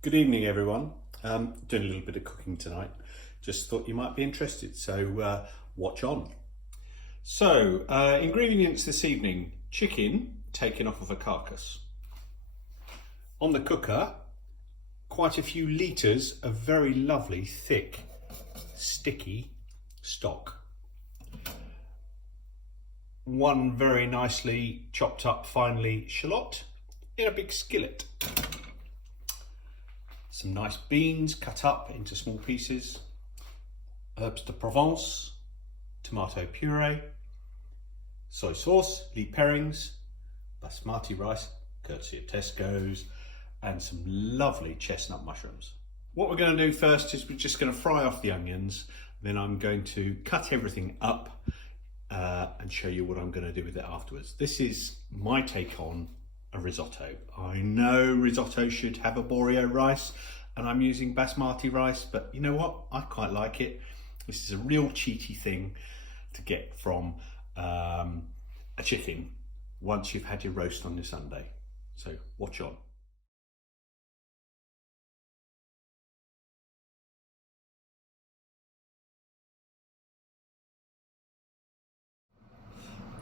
Good evening, everyone. Doing a little bit of cooking tonight. Just thought you might be interested, so watch on. So, ingredients this evening: chicken taken off of a carcass. On the cooker, quite a few litres of very lovely, thick, sticky stock. One very nicely chopped up finely shallot in a big skillet. Some nice beans cut up into small pieces, herbs de Provence, tomato puree, soy sauce, leek herrings, basmati rice, courtesy of Tesco's, and some lovely chestnut mushrooms. What we're going to do first is we're just going to fry off the onions, then I'm going to cut everything up and show you what I'm going to do with it afterwards. This is my take on a risotto. I know risotto should have a arborio rice and I'm using basmati rice, but you know what? I quite like it. This is a real cheaty thing to get from a chicken once you've had your roast on your Sunday. So watch on.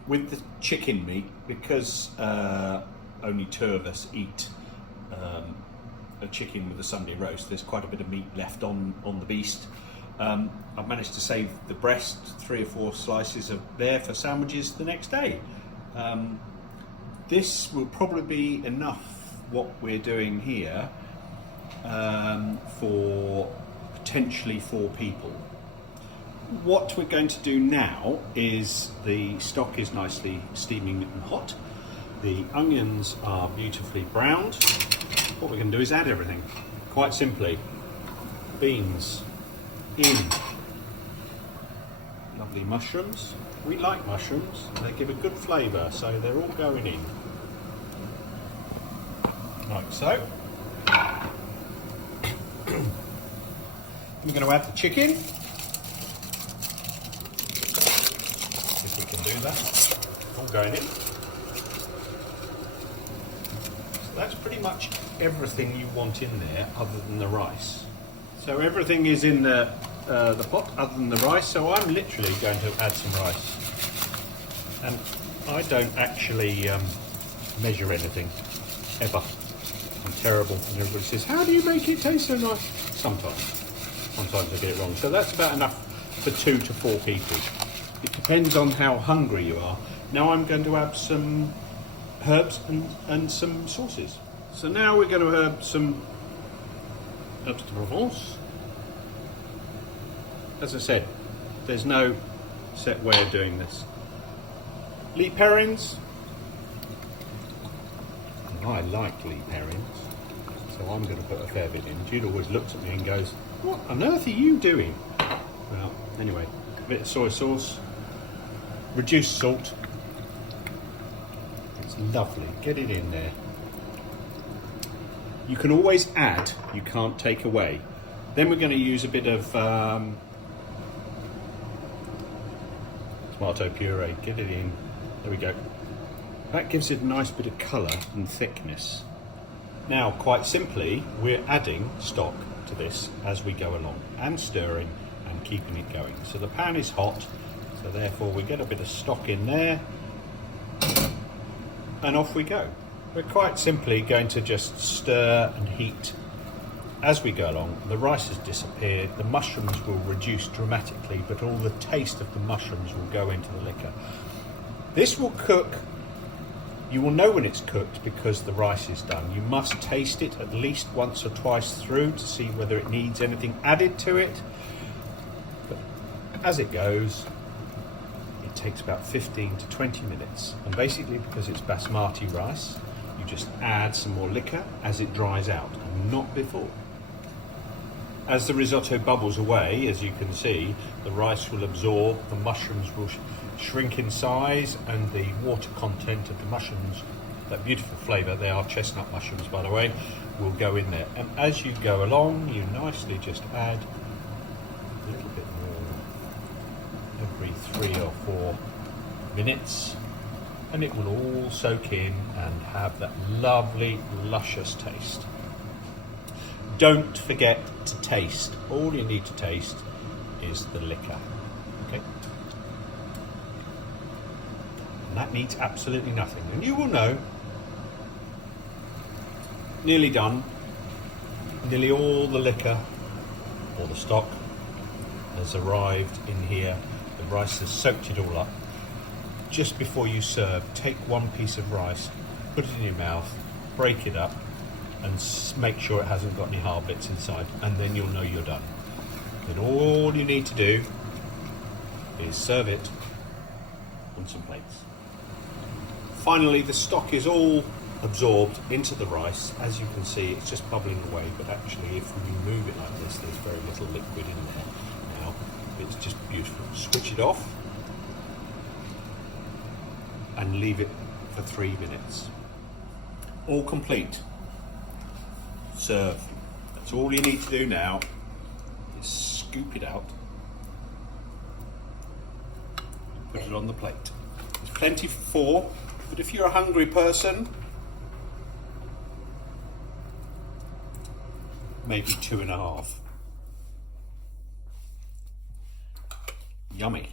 With the chicken meat, because only two of us eat a chicken with a Sunday roast, there's quite a bit of meat left on the beast. I've managed to save the breast, 3 or 4 slices of there for sandwiches the next day. This will probably be enough, what we're doing here, for potentially 4 people. What we're going to do now is the stock is nicely steaming and hot. The onions are beautifully browned. What we're going to do is add everything. Quite simply, beans in. Lovely mushrooms. We like mushrooms. They give a good flavour, so they're all going in. Like so. We're going to add the chicken. If we can do that. All going in. So that's pretty much everything you want in there other than the rice. So everything is in the pot other than the rice, so I'm literally going to add some rice. And I don't actually measure anything, ever. I'm terrible, and everybody says, how do you make it taste so nice? Sometimes I get it wrong. So that's about enough for 2 to 4 people. It depends on how hungry you are. Now I'm going to add some herbs and some sauces. So now we're going to add some herbs de Provence. As I said, there's no set way of doing this. Leek herrings. I like leek herrings, so I'm going to put a fair bit in. Jude always looks at me and goes, what on earth are you doing? Well, anyway, a bit of soy sauce, reduced salt. It's lovely, get it in there. You can always add, you can't take away. Then we're going to use a bit of tomato puree, get it in, there we go. That gives it a nice bit of colour and thickness. Now, quite simply, we're adding stock to this as we go along and stirring and keeping it going. So the pan is hot, so therefore we get a bit of stock in there and off we go. We're quite simply going to just stir and heat as we go along. The rice has disappeared, the mushrooms will reduce dramatically, but all the taste of the mushrooms will go into the liquor. This will cook. You will know when it's cooked because the rice is done. You must taste it at least once or twice through to see whether it needs anything added to it. But as it goes, it takes about 15 to 20 minutes. And basically, because it's basmati rice, you just add some more liquor as it dries out, and not before. As the risotto bubbles away, as you can see, the rice will absorb, the mushrooms will shrink in size, and the water content of the mushrooms, that beautiful flavour, they are chestnut mushrooms by the way, will go in there. And as you go along, you nicely just add a little bit more every 3 or 4 minutes, and it will all soak in and have that lovely, luscious taste. Don't forget to taste. All you need to taste is the liquor. Okay? And that needs absolutely nothing. And you will know, nearly done, nearly all the liquor or the stock has arrived in here. The rice has soaked it all up. Just before you serve, take one piece of rice, put it in your mouth, break it up, and make sure it hasn't got any hard bits inside, and then you'll know you're done. Then all you need to do is serve it on some plates. Finally, the stock is all absorbed into the rice. As you can see, it's just bubbling away, but actually if we move it like this, there's very little liquid in there now. It's just beautiful. Switch it off and leave it for 3 minutes. All complete. Serve. That's all you need to do now is scoop it out, put it on the plate. There's plenty for 4, but if you're a hungry person, maybe 2.5. Yummy.